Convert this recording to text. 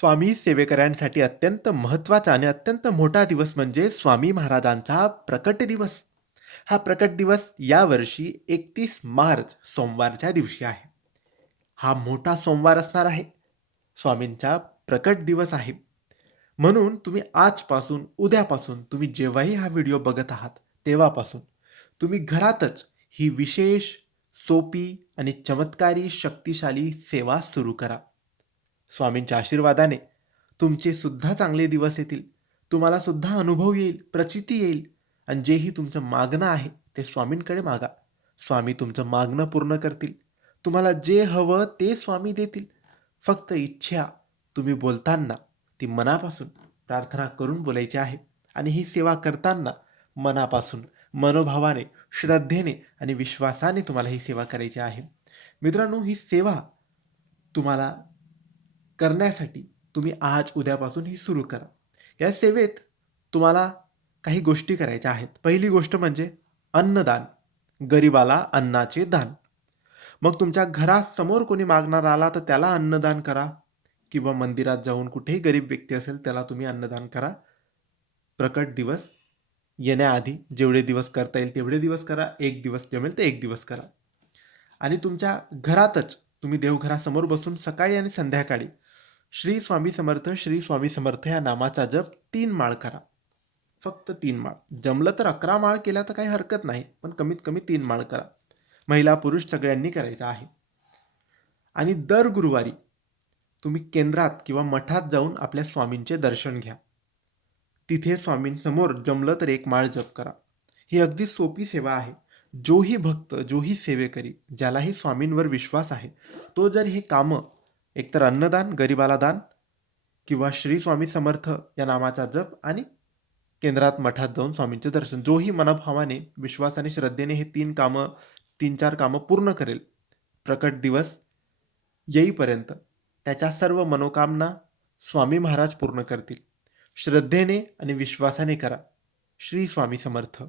स्वामी सेवेकऱ्यांसाठी अत्यंत महत्त्वाचा आणि अत्यंत मोठा दिवस म्हणजे स्वामी महाराजांचा प्रकट दिवस. हा प्रकट दिवस यावर्षी एकतीस मार्च सोमवारच्या दिवशी आहे. हा मोठा सोमवार असणार आहे. स्वामींचा प्रकट दिवस आहे. म्हणून तुम्ही आजपासून उद्यापासून तुम्ही जेव्हाही हा व्हिडिओ बघत आहात तेव्हापासून तुम्ही घरातच ही विशेष सोपी आणि चमत्कारी शक्तिशाली सेवा सुरू करा. स्वामींच्या आशीर्वादाने तुमचे सुद्धा चांगले दिवस येतील. तुम्हाला सुद्धा अनुभव येईल प्रचिती येईल. आणि जेही तुमचं मागणं आहे ते स्वामींकडे मागा. स्वामी तुमचं मागणं पूर्ण करतील. तुम्हाला जे हवं ते स्वामी देतील. फक्त इच्छा तुम्ही बोलताना ती मनापासून प्रार्थना करून बोलायची आहे. आणि ही सेवा करताना मनापासून मनोभावाने श्रद्धेने आणि विश्वासाने तुम्हाला ही सेवा करायची आहे. मित्रांनो ही सेवा तुम्हाला करण्यासाठी तुम्ही आज उद्यापासून ही सुरू करा. या सेवेत तुम्हाला काही गोष्टी करायच्या आहेत. पहिली गोष्ट म्हणजे अन्नदान. गरिबाला अन्नाचे दान. मग तुमच्या घरासमोर कोणी मागणार आला तर त्याला अन्नदान करा. किंवा मंदिरात जाऊन कुठेही गरीब व्यक्ती असेल त्याला तुम्ही अन्नदान करा. प्रकट दिवस येण्याआधी जेवढे दिवस करता येईल तेवढे दिवस करा. एक दिवस जमेल तर एक दिवस करा. आणि तुमच्या घरातच तुम्ही देवघरासमोर बसून सकाळी आणि संध्याकाळी श्री स्वामी समर्थ श्री स्वामी समर्थ या नामाचा जप तीन माळ करा. फक्त तीन माळ. जमलं तर अकरा माळ केल्या तर काही हरकत नाही पण कमीत कमी तीन माळ करा. महिला पुरुष सगळ्यांनी करायचं आहे. आणि दर गुरुवारी तुम्ही केंद्रात किंवा मठात जाऊन आपल्या स्वामींचे दर्शन घ्या. तिथे स्वामींसमोर जमलं तर एक माळ जप करा. ही अगदी सोपी सेवा आहे. जोही भक्त जोही सेवेकरी ज्यालाही स्वामींवर विश्वास आहे तो जर ही कामं एकतर अन्नदान गरिबाला दान किंवा श्री स्वामी समर्थ या नामाचा जप आणि केंद्रात मठात जाऊन स्वामींचे दर्शन. जोही मनभावाने आणि श्रद्धेने हे तीन कामं तीन चार कामं पूर्ण करेल. प्रकट दिवस येईपर्यंत त्याच्या सर्व मनोकामना स्वामी महाराज पूर्ण करतील. श्रद्धेने आणि विश्वासाने करा. श्री स्वामी समर्थ.